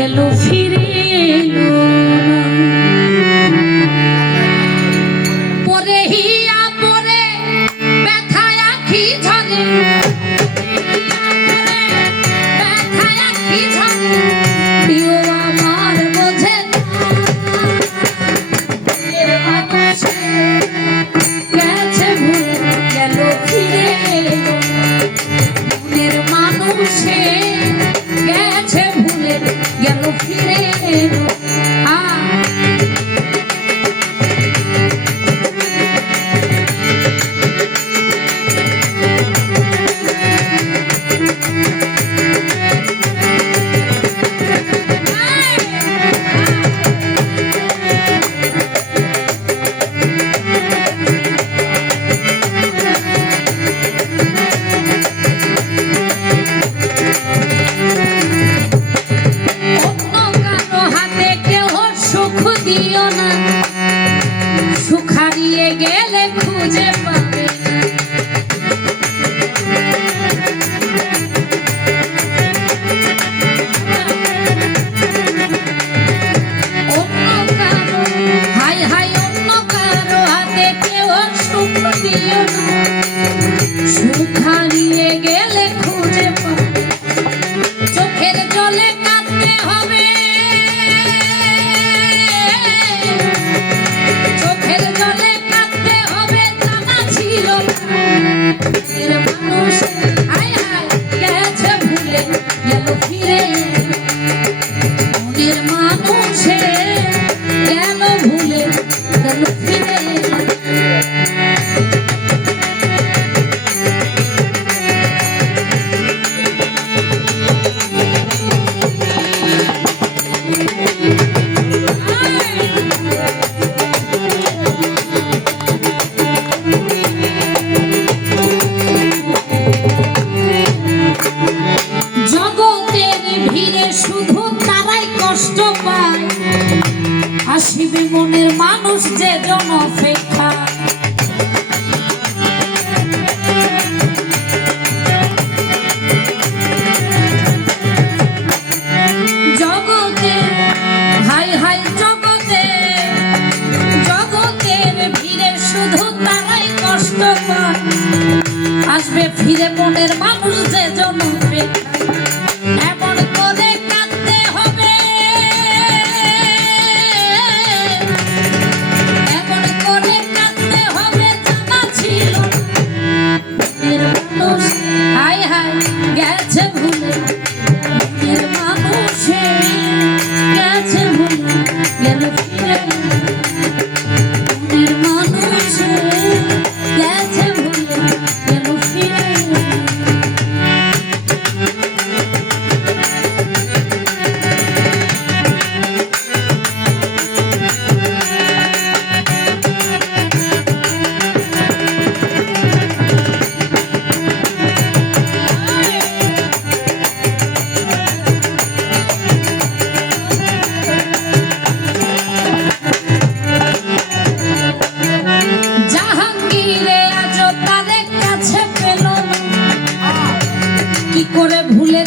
গেল ফিরে এলো পরে হিয়া পরে ব্যথায় আখি ঝরে ব্যথায় আখি ঝরে প্রিয় আমার বোঝে গেছে ভুলে গেল ফিরে এলো মনের মানুষে গেছে ভুলে গেল ফিরে এলো গেলে খুঁজে পাবে অন্য কারো হাই হাই অন্য কারো হাতে কেউ সুখ দিও না সুখ হারিয়ে গেলে খুঁজে পাবে চোখের জলে কাঁদতে হবে চোখের জলে মানুষ হায় হায় গেছে ভুলে গেল ফিরে মনের মানুষে গেল ভুলে গেল ফিরে আসিবে মনের মানুষ যে জন অপেক্ষা জগতে হাই হাই জগতে জগতের ভিড়ে শুধু তারাই কষ্ট পায় আসবে ফিরে মনের মানুষ যে জন অপেক্ষা এমন করে কাঁদতে হবে এমন করে কাঁদতে হবে জানা ছিল মানুষ হাই হাই গেছে ভুলে মনের মানুষে গেছে ভুলে গেল ফিরে মনের মানুষে গেছে ভুলে গেল ফিরে কি করে ভুলে